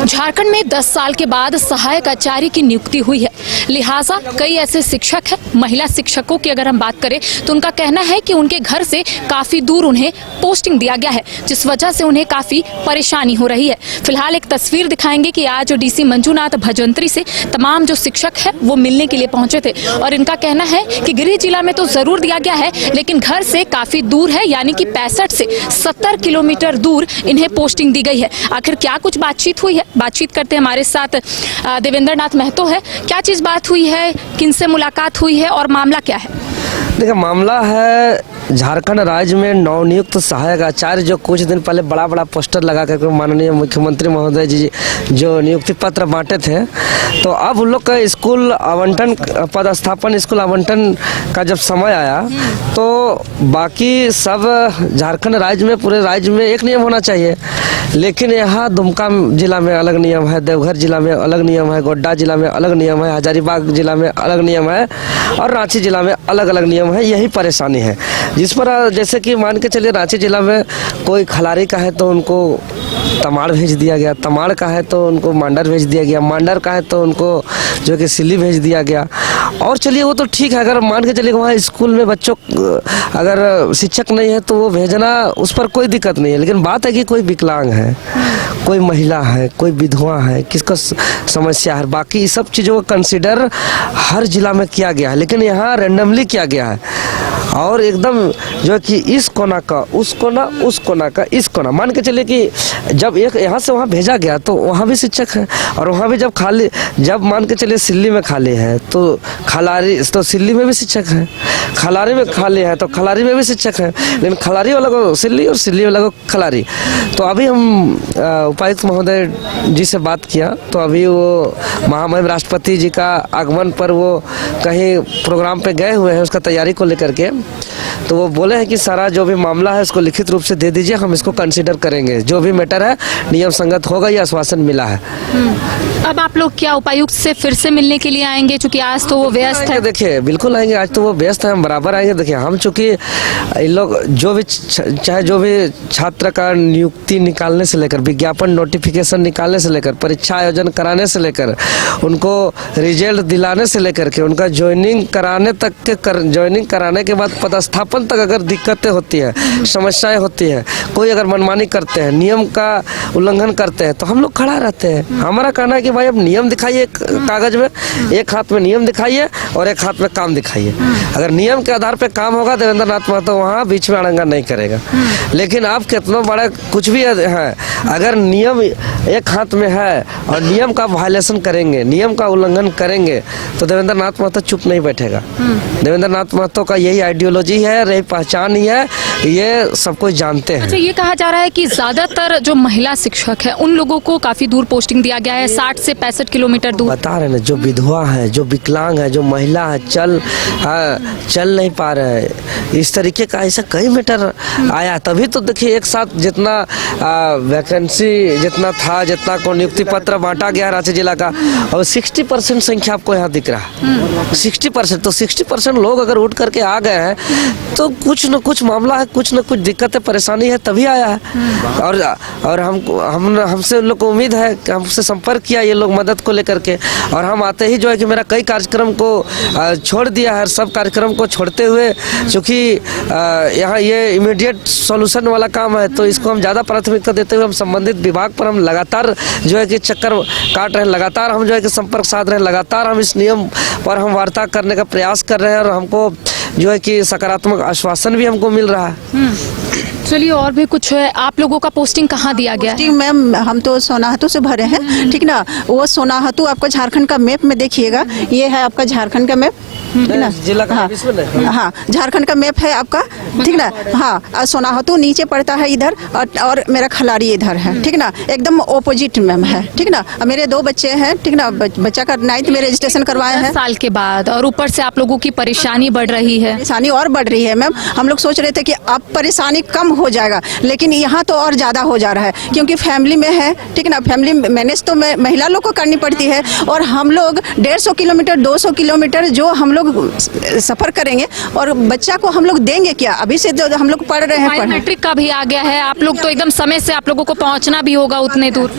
झारखंड में 10 साल के बाद सहायक आचार्य की नियुक्ति हुई है। लिहाजा कई ऐसे शिक्षक हैं, महिला शिक्षकों की अगर हम बात करें तो उनका कहना है कि उनके घर से काफी दूर उन्हें पोस्टिंग दिया गया है, जिस वजह से उन्हें काफी परेशानी हो रही है। फिलहाल एक तस्वीर दिखाएंगे कि आज डीसी मंजूनाथ भजंत्री से तमाम जो शिक्षक है वो मिलने के लिए पहुंचे थे और इनका कहना है कि गृह जिला में तो जरूर दिया गया है, लेकिन घर से काफी दूर है, यानी कि 65 से 70 किलोमीटर दूर इन्हें पोस्टिंग दी गई है। आखिर क्या कुछ बातचीत हुई है, बातचीत करते हैं। हमारे साथ देवेंद्र नाथ महतो है। क्या चीज बात हुई है, किनसे मुलाकात हुई है और मामला क्या है? देखिए, मामला है झारखंड राज्य में नवनियुक्त सहायक आचार्य जो कुछ दिन पहले बड़ा पोस्टर लगा करके माननीय मुख्यमंत्री महोदय जी जो नियुक्ति पत्र बांटे थे, तो अब उन लोग का स्कूल आवंटन पदस्थापन स्कूल आवंटन का जब समय आया तो बाकी सब झारखंड राज्य में पूरे राज्य में एक नियम होना चाहिए, लेकिन यहाँ दुमका जिला में अलग नियम है, देवघर जिला में अलग नियम है, गोड्डा जिला में अलग नियम है, हजारीबाग जिला में अलग नियम है और रांची जिला में अलग अलग नियम है। यही परेशानी है, जिस पर जैसे कि मान के चलिए रांची जिला में कोई खलारी का है तो उनको तमाड़ भेज दिया गया, तमाड़ का है तो उनको मांडर भेज दिया गया, मांडर का है तो उनको जो कि सिल्ली भेज दिया गया। और चलिए वो तो ठीक है, अगर मान के चलिए वहाँ स्कूल में बच्चों अगर शिक्षक नहीं है तो वो भेजना उस पर कोई दिक्कत नहीं है, लेकिन बात है कि कोई विकलांग है, कोई महिला है, कोई विधवा है, किसका समस्या है, बाकी सब चीज़ों का कंसिडर हर जिला में किया गया है, लेकिन यहाँ रेंडमली किया गया है और एकदम जो है कि इस कोना का उस कोना, उस कोना का इस कोना। मान के चलिए कि जब एक यहाँ से वहाँ भेजा गया तो वहाँ भी शिक्षक है और वहाँ भी जब खाली, जब मान के चलिए सिल्ली में खाली है तो खलारी, तो सिल्ली में भी शिक्षक है, खलारी में खाली है तो खलारी में भी शिक्षक है, लेकिन खलारी वाला को सिल्ली और सिल्ली वाला को खलारी। तो अभी हम उपायुक्त महोदय जी से बात किया तो अभी वो महामहिम राष्ट्रपति जी का आगमन पर वो कहीं प्रोग्राम पे गए हुए हैं उसका तैयारी को लेकर के, तो वो बोले हैं कि सारा जो भी मामला है उसको लिखित रूप से दे दीजिए, हम इसको कंसीडर करेंगे, जो भी मैटर है नियम संगत होगा, ये आश्वासन मिला है। अब आप लोग क्या उपायुक्त से फिर से मिलने के लिए आएंगे, चूंकि आज तो वो व्यस्त है? देखिए बिल्कुल आएंगे, आज तो वो व्यस्त है, हम बराबर आएंगे। देखिए हम चूंकि इन लोग जो भी चाहे जो भी छात्र का नियुक्ति निकालने से लेकर, विज्ञापन नोटिफिकेशन निकालने से लेकर, परीक्षा आयोजन कराने से लेकर, उनको रिजल्ट दिलाने से लेकर के उनका ज्वाइनिंग कराने तक के ज्वाइनिंग कराने के बाद पदस्थापन तक अगर दिक्कतें होती है, समस्याएं होती है, कोई अगर मनमानी करते हैं, नियम का उल्लंघन करते हैं तो हम लोग खड़ा रहते हैं। हमारा कहना है कि भाई अब नियम दिखाइए कागज में, एक हाथ में नियम दिखाइए और एक हाथ में काम दिखाइए। अगर नियम के आधार पे काम होगा देवेंद्र नाथ महतो वहाँ बीच में अड़ंगा नहीं करेगा, लेकिन आप कितना बड़ा कुछ भी है, अगर नियम एक हाथ में है और नियम का वायलेशन करेंगे, नियम का उल्लंघन करेंगे तो देवेंद्र नाथ महतो चुप नहीं बैठेगा। देवेंद्र नाथ महतो का यही आइडियोलॉजी है, यही पहचान ही है, ये सब कोई जानते हैं। अच्छा, ये कहा जा रहा है कि ज्यादातर जो महिला शिक्षक है उन लोगों को काफी दूर पोस्टिंग दिया गया है, 60 से 65 किलोमीटर दूर। बता रहे ना, जो विधवा है, जो विकलांग है, जो महिला है, चल नहीं पा रहे हैं, इस तरीके का ऐसा कई मैटर आया, तभी तो देखिए एक साथ जितना वैकेंसी जितना था, जितना को नियुक्ति पत्र बांटा गया रांची जिला का, और 60% संख्या आपको यहाँ दिख रहा है, 60%। तो 60% लोग अगर उठ करके आ गए हैं तो कुछ न कुछ मामला है, कुछ न कुछ दिक्कतें परेशानी है, तभी आया है। और हमसे उन लोग को उम्मीद है कि हमसे संपर्क किया ये लोग मदद को लेकर के, और हम आते ही जो है कि मेरा कई कार्यक्रम को छोड़ दिया है, सब कार्यक्रम को छोड़ते हुए, चूँकि यहाँ ये इमीडिएट सॉल्यूशन वाला काम है तो इसको हम ज़्यादा प्राथमिकता देते हुए हम संबंधित विभाग पर हम लगातार जो है कि चक्कर काट रहे हैं, लगातार हम जो है कि संपर्क साध रहे हैं, लगातार हम इस नियम पर हम वार्ता करने का प्रयास कर रहे हैं और हमको जो है कि सकारात्मक आश्वासन भी हमको मिल रहा है। चलिए, और भी कुछ है, आप लोगों का पोस्टिंग कहाँ दिया गया? पोस्टिंग मैम हम तो सोनाहतू से भरे हैं, ठीक ना। वो सोनाहतू आपको झारखंड का मैप में देखिएगा, ये है आपका झारखंड का मैप, ठीक ना। जिला का हाँ, झारखंड का मैप है आपका, ठीक ना। हाँ, सोनाहतू नीचे पड़ता है इधर और मेरा खलारी इधर है, ठीक ना, एकदम ऑपोजिट मैम है, ठीक ना। मेरे 2 बच्चे हैं, ठीक ना, बच्चा का 9th में रजिस्ट्रेशन करवाए हैं साल के बाद, और ऊपर से आप लोगों की परेशानी बढ़ रही है। परेशानी और बढ़ रही है मैम। हम लोग सोच रहे थे कि अब परेशानी कम हो जाएगा, लेकिन यहाँ तो और ज़्यादा हो जा रहा है क्योंकि फैमिली में है, ठीक है ना। फैमिली मैनेज तो महिला लोग को करनी पड़ती है और हम लोग 150 किलोमीटर 200 किलोमीटर जो हम लोग सफ़र करेंगे और बच्चा को हम लोग देंगे क्या। अभी से जो हम लोग पढ़ रहे हैं बायोमेट्रिक का भी आ गया है, आप लोग तो एकदम समय से आप लोगों को पहुंचना भी होगा उतने दूर।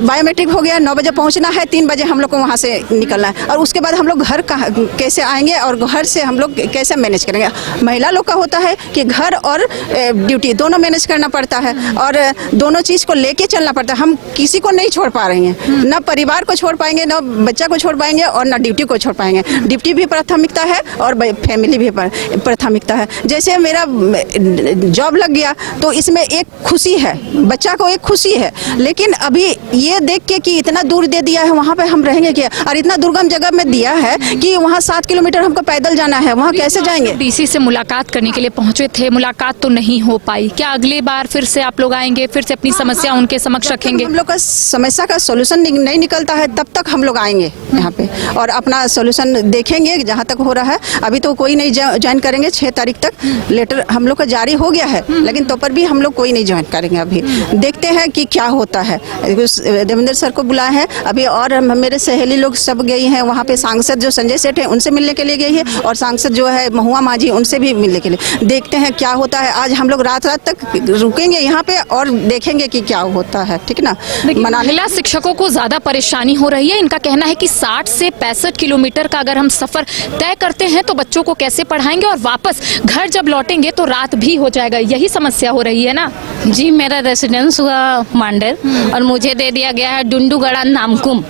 बायोमेट्रिक हो गया, 9 बजे पहुंचना है, 3 बजे हम लोग को वहाँ से निकलना है और उसके बाद हम लोग घर कैसे आएंगे और घर से हम लोग कैसे मैनेज करेंगे। महिला लोग का होता है कि घर और ड्यूटी दोनों मैनेज करना पड़ता है और दोनों चीज़ को लेके चलना पड़ता है। हम किसी को नहीं छोड़ पा रहे हैं, ना परिवार को छोड़ पाएंगे, ना बच्चा को छोड़ पाएंगे और ना ड्यूटी को छोड़ पाएंगे। ड्यूटी भी प्राथमिकता है और फैमिली भी प्राथमिकता है। जैसे मेरा जॉब लग गया तो इसमें एक खुशी है, बच्चा को एक खुशी है, लेकिन अभी ये देख के कि इतना दूर दे दिया है, वहाँ पे हम रहेंगे क्या। और इतना दुर्गम जगह में दिया है कि वहाँ 7 किलोमीटर हमको पैदल जाना है, वहाँ कैसे जाएंगे। डीसी से मुलाकात करने के लिए पहुंचे थे, मुलाकात तो नहीं हो पाई, क्या अगली बार फिर से आप लोग आएंगे, फिर से अपनी समस्या उनके समक्ष रखेंगे? हम लोग का समस्या का सोल्यूशन नहीं निकलता है तब तक हम लोग आएंगे यहाँ पे और अपना सोल्यूशन देखेंगे जहाँ तक हो रहा है। अभी तो कोई नहीं ज्वाइन करेंगे, 6 तारीख तक लेटर हम लोग का जारी हो गया है, लेकिन तो पर भी हम लोग कोई नहीं ज्वाइन करेंगे। अभी देखते हैं कि क्या होता है। देवेंद्र सर को बुलाया है अभी और मेरे सहेली लोग सब गई हैं वहाँ पे। सांसद जो संजय सेठ है उनसे मिलने के लिए गई है और सांसद जो है महुआ मांझी उनसे भी मिलने के लिए। देखते हैं क्या होता है। आज हम लोग रात तक रुकेंगे यहाँ पे और देखेंगे कि क्या होता है, ठीक ना। महिला शिक्षकों को ज्यादा परेशानी हो रही है। इनका कहना है कि 60 से 65 किलोमीटर का अगर हम सफर तय करते हैं तो बच्चों को कैसे पढ़ाएंगे और वापस घर जब लौटेंगे तो रात भी हो जाएगा। यही समस्या हो रही है ना जी। मेरा रेसिडेंस हुआ मांडर और मुझे दे दिया गया है डुंडूगढ़ा नामकुम,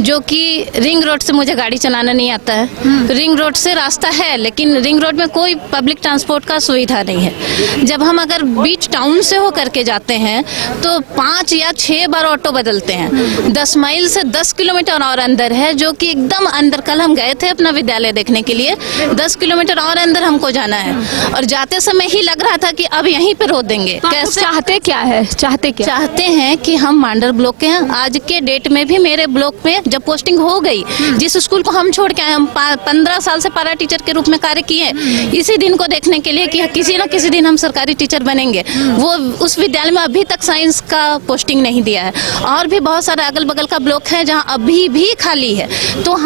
जो कि रिंग रोड से मुझे गाड़ी चलाना नहीं आता है। रिंग रोड से रास्ता है लेकिन रिंग रोड में कोई पब्लिक ट्रांसपोर्ट का सुविधा नहीं है। जब हम अगर बीच टाउन से हो करके जाते हैं तो 5 या 6 बार ऑटो बदलते हैं। 10 माइल से 10 किलोमीटर और अंदर है, जो कि एकदम अंदर। कल हम गए थे अपना विद्यालय देखने के लिए, 10 किलोमीटर और अंदर हमको जाना है और जाते समय ही लग रहा था कि अब यहीं पे रोक देंगे। कैसे चाहते क्या है, चाहते हैं कि हम मांडर ब्लॉक के हैं। आज के डेट में भी मेरे ब्लॉक में जब पोस्टिंग हो गई, जिस स्कूल को हम छोड़ के आए, हम 15 साल से पारा टीचर के रूप में कार्य किए, इसी दिन को देखने के लिए कि किसी न किसी दिन हम सरकारी टीचर बनेंगे। वो उस विद्यालय में अभी तक साइंस का पोस्टिंग नहीं दिया है और भी बहुत सारे अगल बगल का ब्लॉक है जहाँ अभी भी खाली है। तो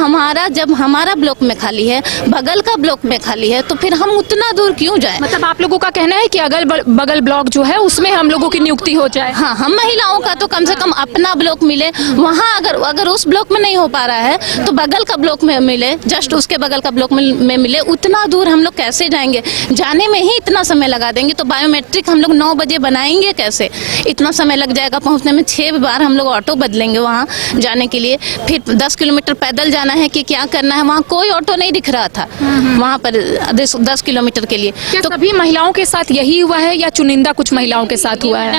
जब हमारा ब्लॉक में खाली है, बगल का ब्लॉक में खाली है, तो फिर हम उतना दूर क्यों जाए। मतलब आप लोगों का कहना है कि अगल बगल ब्लॉक जो है उसमें हम लोगों की नियुक्ति हो जाए। हाँ, हम महिलाओं का तो कम से कम अपना ब्लॉक मिले वहाँ। अगर उस ब्लॉक में नहीं हो पा रहा है तो बगल का ब्लॉक में मिले, जस्ट उसके बगल का ब्लॉक में मिले। उतना दूर हम लोग कैसे जाएंगे? जाने में ही इतना समय लगा देंगे तो बायोमेट्रिक हम लोग 9 बजे बनाएंगे कैसे? इतना समय लग जाएगा पहुंचने में। 6 बार हम लोग ऑटो बदलेंगे वहाँ जाने के लिए। फिर 10 किलोमीटर पैदल जाना है कि क्या करना है। वहाँ कोई ऑटो नहीं दिख रहा था वहाँ पर 10 किलोमीटर के लिए। क्या तो सभी महिलाओं के साथ यही हुआ है या चुनिंदा कुछ महिलाओं के साथ हुआ है?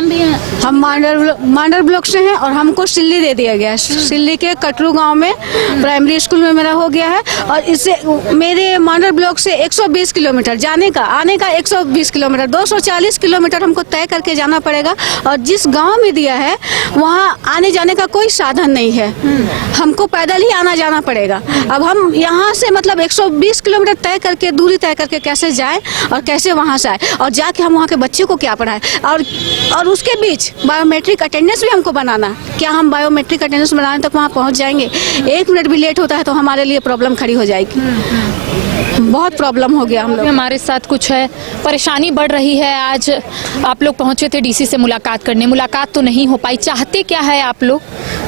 हम मांडर ब्लॉक से हैं और हमको सिल्ली दे दिया गया है। सिल्ली के कटरू गांव में प्राइमरी स्कूल में मेरा हो गया है और इससे मेरे मांडर ब्लॉक से 120 किलोमीटर जाने का, आने का 120 किलोमीटर, 240 किलोमीटर हमको तय करके जाना पड़ेगा। और जिस गांव में दिया है वहाँ आने जाने का कोई साधन नहीं है, हमको पैदल ही आना जाना पड़ेगा। अब हम यहाँ से मतलब 120 किलोमीटर तय करके, दूरी तय करके कैसे जाए और कैसे वहाँ से आए और जाके हम वहाँ के बच्चे को क्या पढ़ाएं। और उसके बीच बायोमेट्रिक अटेंडेंस भी हमको बनाना। क्या हम बायोमेट्रिक अटेंडेंस बनाने तक वहाँ पहुँच जाएंगे? 1 मिनट भी लेट होता है तो हमारे लिए प्रॉब्लम खड़ी हो जाएगी। बहुत प्रॉब्लम हो गया हम लोग। हमारे साथ कुछ है, परेशानी बढ़ रही है। आज आप लोग पहुंचे थे डीसी से मुलाकात करने, मुलाकात तो नहीं हो पाई। चाहते क्या है आप लोग?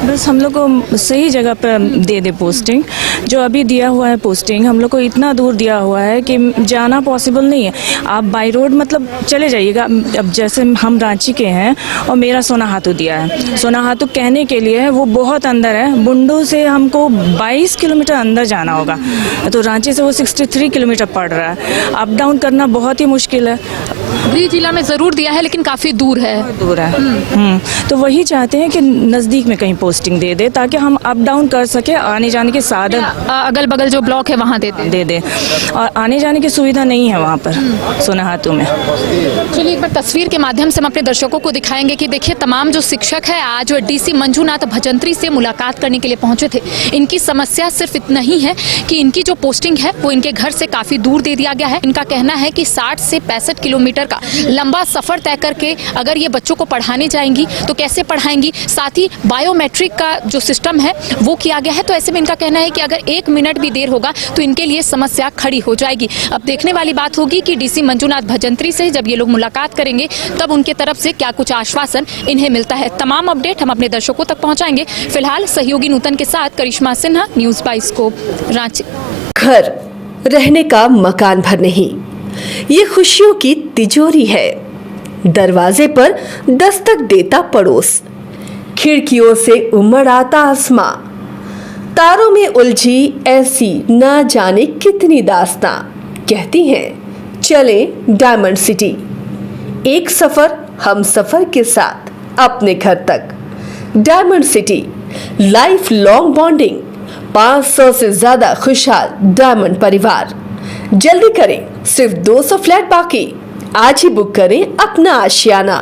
बस हम लोग को सही जगह पर दे दे पोस्टिंग। जो अभी दिया हुआ है पोस्टिंग, हम लोग को इतना दूर दिया हुआ है कि जाना पॉसिबल नहीं है। आप बाई रोड मतलब चले जाइएगा। अब जैसे हम रांची के हैं और मेरा सोनाहातू दिया है। सोनाहातू कहने के लिए वो बहुत अंदर है। बुंडू से हमको 22 किलोमीटर अंदर जाना होगा, तो रांची से वो 63 किलोमीटर पड़ रहा है। अप डाउन करना बहुत ही मुश्किल है। गृह जिला में जरूर दिया है लेकिन काफी दूर है। तो वही चाहते हैं कि नज़दीक में कहीं पोस्टिंग दे दे ताकि हम अप डाउन कर सके, आने जाने के साधन अगल बगल जो ब्लॉक है वहाँ देते हैं। दे दे। और आने जाने की सुविधा नहीं है वहाँ पर सोनाहातू में। चलिए एक बार तस्वीर के माध्यम से हम अपने दर्शकों को दिखाएंगे कि देखिए तमाम जो शिक्षक है आज डीसी मंजूनाथ भजंत्री से मुलाकात करने के लिए पहुंचे थे। इनकी समस्या सिर्फ इतना ही है कि इनकी जो पोस्टिंग है वो इनके घर से काफ़ी दूर दे दिया गया है। इनका कहना है कि 60 से 65 किलोमीटर का लंबा सफ़र तय करके अगर ये बच्चों को पढ़ाने जाएंगी तो कैसे पढ़ाएंगी। साथ ही बायोमेट्रिक का जो सिस्टम है वो किया गया है, तो ऐसे में इनका कहना है कि अगर 1 मिनट भी देर होगा तो इनके लिए समस्या खड़ी हो जाएगी। अब देखने वाली बात होगी कि डीसी मंजूनाथ भजंत्री से जब ये लोग मुलाकात करेंगे तब उनके तरफ से क्या कुछ आश्वासन इन्हें मिलता है। तमाम अपडेट हम अपने दर्शकों तक पहुंचाएंगे। फिलहाल सहयोगी नूतन के साथ करिश्मा सिन्हा, न्यूज़ बाइस्कोप, रांची। घर रहने का मकान भर नहीं, ये खुशियों की तिजोरी है। दरवाजे पर दस्तक देता पड़ोस, खिड़कियों से उमड़ आता आसमां, तारों में उलझी ऐसी ना जाने कितनी दास्तां। कहती हैं चले डायमंड सिटी, एक सफर हम सफर के साथ अपने घर तक। Diamond city, life long bonding, 500 से ज्यादा खुशहाल डायमंड परिवार। जल्दी करें, सिर्फ 200 फ्लैट बाकी। आज ही बुक करें अपना आशियाना।